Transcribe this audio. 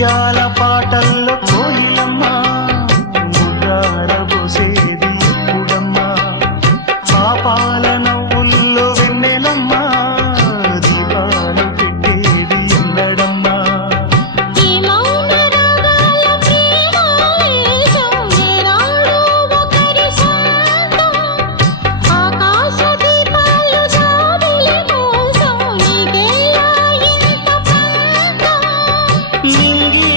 ముత్యాల పాటల్లో కోయిలమ్మ ముద్దారబోసేది ఎప్పుడమ్మా పాపాల నవ్వుల్లో వెన్నెలమ్మ దీపాలు పెట్టేది ఎన్నడమ్మా ఈ మౌన రాగాల ప్రేమావేశం ఏనాడో ఒకరి సొంతం ఆకాశ దీపాలు జాబిలి కోసం నీకేలా ఇంత పంతం నింగి